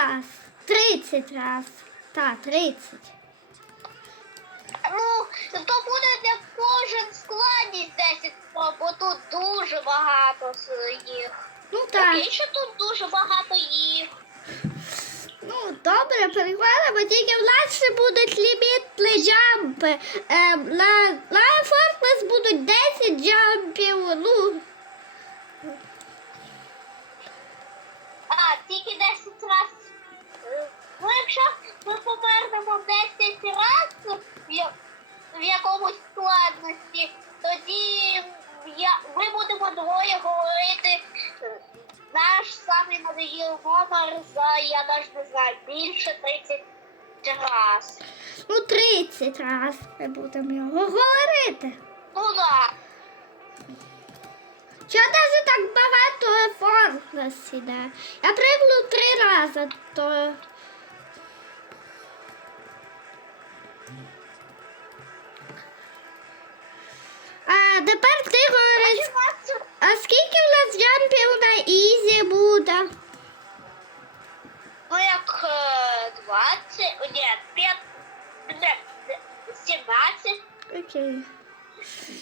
20 раз. 30 раз. Так, 30. Ну, то буде для кожен складність 10 спроб, бо тут дуже багато їх. Ну так. І що тут дуже багато їх. Ну, добре, переходимо, тільки в нас ще будуть лімітні джампи. Е, на Lion Fortress будуть 10 джампів. Ну, А, тільки 10 раз. Е, Ну, якщо ми помернемо 10 раз в, я- в якомусь складності, тоді я, ми будемо двоє говорити е, наш самий надоїл номер за, я навіть не знаю, більше 30 раз. ну 30 раз ми будемо його говорити. Ну да. Чого навіть так багато Fortress іде? Я пригну три рази, то. Джампів на Ізі буде? Ну як е, 20, ні, 5, не, не, 17. Окей.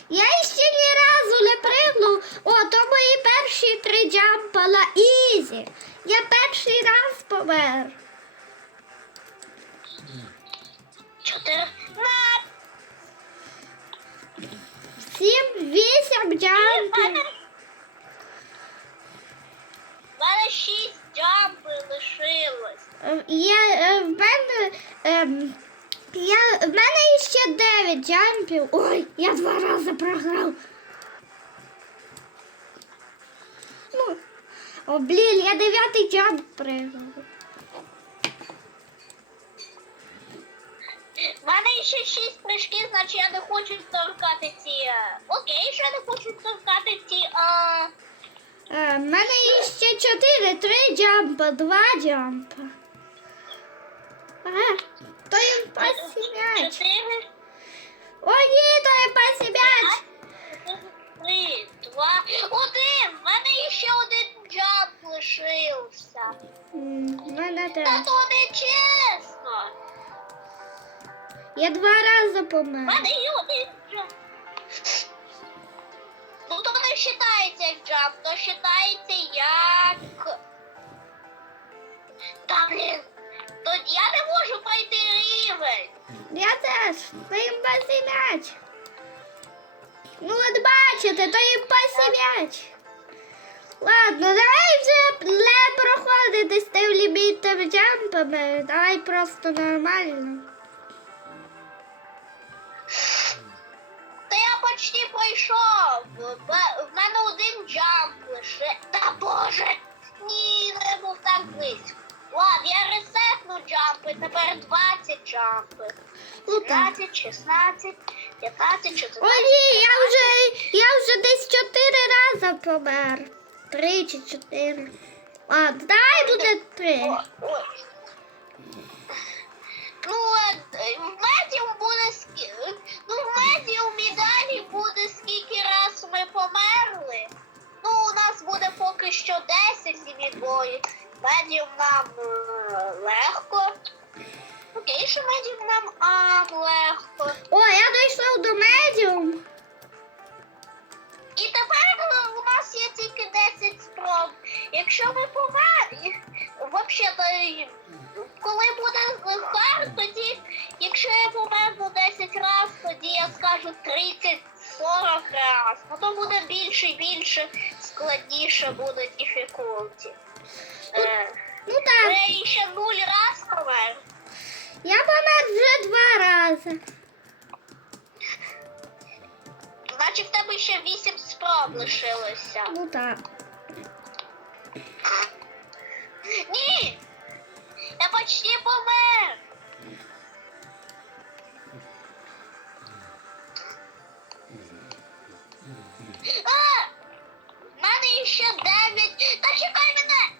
Я ще ні разу не пригнув. О, то мої перші три джампа на Ізі. Я перший раз помер. 4, на Сім, вісім джампів. Мене, в мене 6 джампів лишилось. Е, Я, е, в мене, ем, я, в мене ще дев'ять джампів. Ой, я два рази програв. Ну, о, блін, я дев'ятий джамп пригнув. В мене ще 6 прыжків, значить я не хочу торкати ці. е, Окей, я не хочу торкати ці. А... Е, в мене є ще чотири, три джампа, два джампа. А, то є пасі м'яч. 4, О, ні, то пасі м'яч. 3, 2, 1. В мене ще один джамп лишився. В мене Та то не чесно. Я два рази помер. мене є один джамп. Ну то не вважається як джамп, то вважається як. Та блін. То я не можу пройти рівень. Я теж. То пасі м'яч. Ну, от бачите, то пасі м'яч. Ладно, давай вже не проходити з тим лімітними джампами. Давай просто нормально. Почти пройшов. В в мене один джамп лише. Та боже! Ні, не був так близько. Ладно, я ресетну джампи, тепер 20 джампи. Ну так. 17, 16, 15, 14. О, ні, я вже, я вже десь чотири рази помер. Три чи чотири. А, дай буде три. О, ой. Ну, е, в медіум Медіум нам е, легко. Окей, що медіум нам ам легко. О, я дійшов до медіум. І тепер е, у нас є тільки 10 спроб. Якщо ми померли, взагалі, коли буде е, хард, тоді, якщо я померну 10 разів, тоді я скажу 30-40 разів. Ну то буде більше і більше, складніше буде дифікулті. Е, Ну так, я ще нуль раз помер. я помер вже два рази. Значить, в тебе ще 8 спроб лишилося. Ну так. Ні! Я почти помер! А! В мене ще 9. Та чекай мене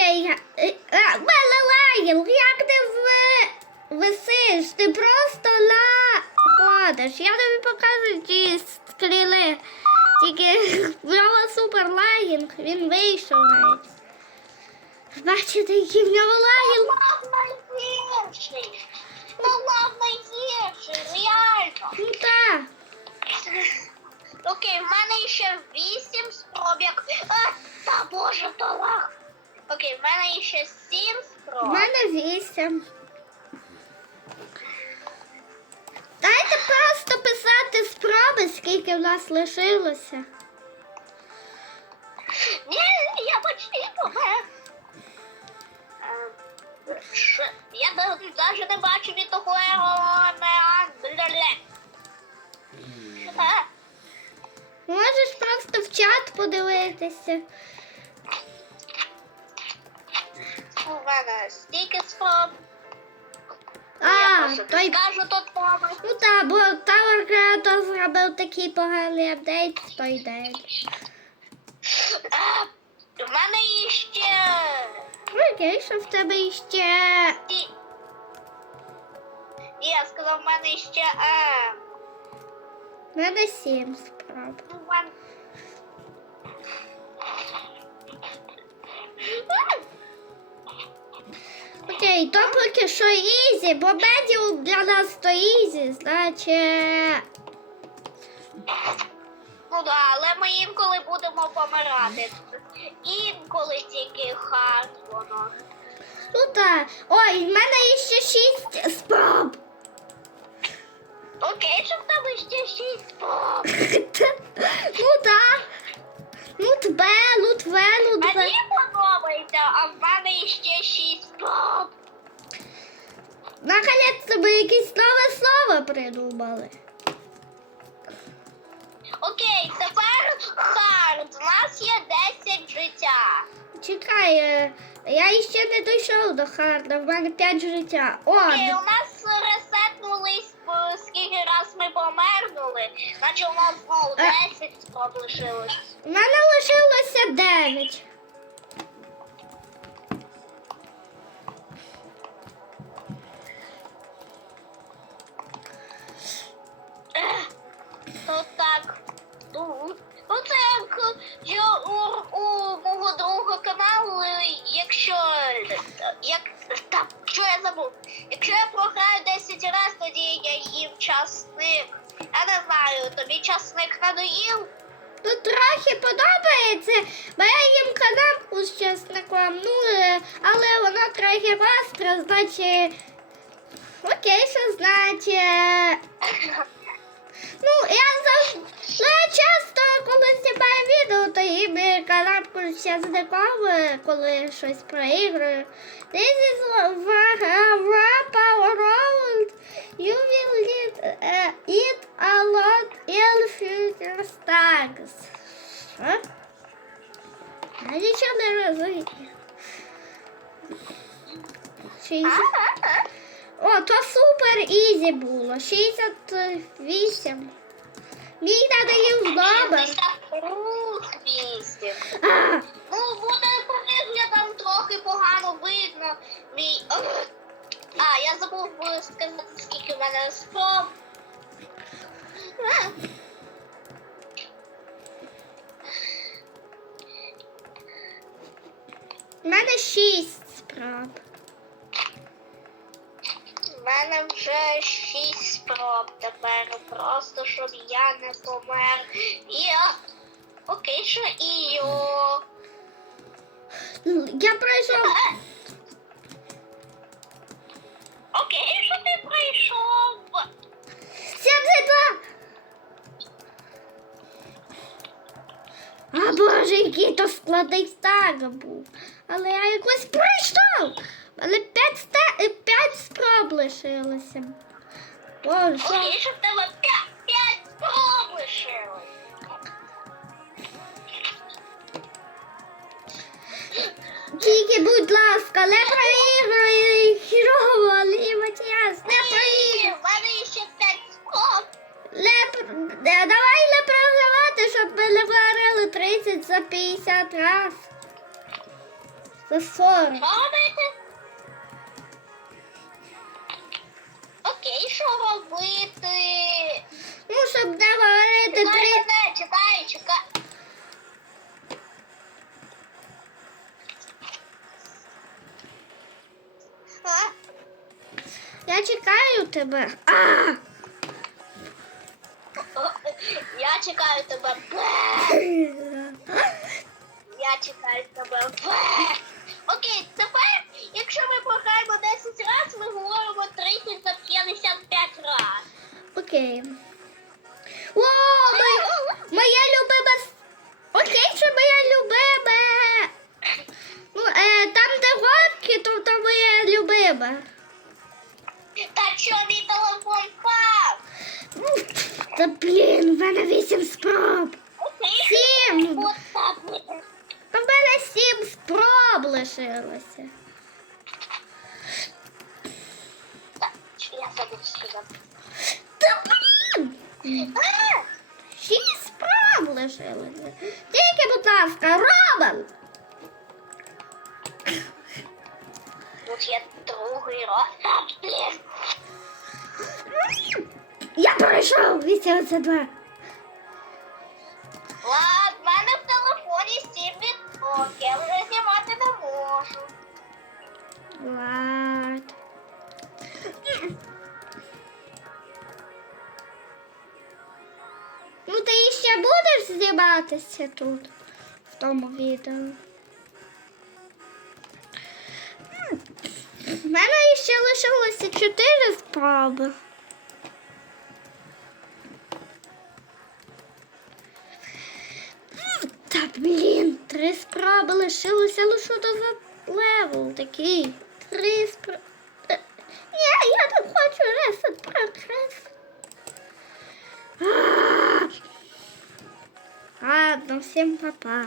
Окей, я... е, а, як ти в... висиш? Ти просто на ходиш. Я тобі покажу ті стріли. Тільки в нього супер лагінг, він вийшов навіть. Бачите, які в нього найгірший. Ну, лав найгірший, реально. Ну так. Окей, в мене ще вісім спроб, як... А, та боже, то лаг. Окей, в мене ще сім спроб. У мене вісім. Дайте просто писати спроби, скільки в нас лишилося. Ні, я почти помер. Я навіть не бачу від того Можеш просто в чат подивитися. Мене стільки спроб. А, я той скажу тут помер. Ну так, бо Tower Creator зробив такий поганий апдейт в той день. Е, В мене іще... Окей, що в тебе іще. Ті- Я сказав, в мене ще... Е, В мене сім спроб. в мене... Окей, то поки що ізі, бо медіум для нас то ізі, значить. Ну да, але ми інколи будемо помирати. Інколи тільки хард воно. Ну так. Ой, в мене іще шість спроб. Окей, що в тебе ще шість спроб. Ну так. Лут Б, лут В, лут В. Мені подобається, а в мене ще шість спроб. Наконець ми якісь нове слово придумали. Окей, тепер хард. У нас є 10 життя. Чекай, е, я ще не дійшов до харда, в мене 5 життя. О, Окей, у нас ресетнулись, скільки раз ми померли. значить у нас знову е. 10 спроб лишилось. У мене лишилося 9. Я у, у мого другого каналу, якщо як так, що я забув? Якщо я програю 10 разів, тоді я їм часник. Я не знаю, тобі часник надоїв? Ну, трохи подобається, бо я їм канапку з чесником, ну, але вона трохи гостра, значить. Окей, що значить. Ну, я завжди часто, коли знімаю відео, то їм канапку з чесником, е, коли щось проіграю. This is wrap around. You will need, uh, eat a lot in future stacks. Що? Я нічого не розумію. Шістдесят- О, то супер ізі було. 68. Мій надоїв номер. 200. А, Ну, буде там трохи погано видно. Мій. А, я забув сказати, скільки в мене. Е, в мене 6 спроб. В мене вже шість спроб тепер, просто щоб я не помер. І окей, що і о. Я пройшов. Е. Окей, що ти прийшов. 72. А боже, який то складний стак був. Але я якось пройшов. Але 5, ста... 5 спроб лишилося. Боже. Окей, що в тебе п'ять, п'ять спроб лишилось. Тільки, будь ласка, не проігруй хірово, але Матіас, не проігруй. в мене ще п'ять спроб. Не, давай не програвати, щоб ми не говорили 30 за 50 раз. За 40. Що і що робити? Ну, щоб не говорити чекай, три... Чекай, чекай. Я чекаю тебе. А! Я чекаю тебе. Я чекаю тебе. Окей, тепер якщо ми програємо 10 разів, ми говоримо 30 за 55 разів. Окей. О, моя, моя любима. Окей, це моя любима. Ну, е, там, де гонки, то, то моя любима. Та що мій телефон впав? Та блін, в мене вісім спроб. Сім. Та в мене сім спроб лишилося. Сказати. Та блін! Шість справ лишилося. Тільки, будь ласка, Роман! Тут є другий раз. Я пройшов 82. Зніматися тут, в тому відео. У мене ще лишилося чотири спроби. Та блін, три спроби лишилося, то за левел такий? Три спроби. Ні, я не хочу ресет прогрес. А! Ладно, всім па-па.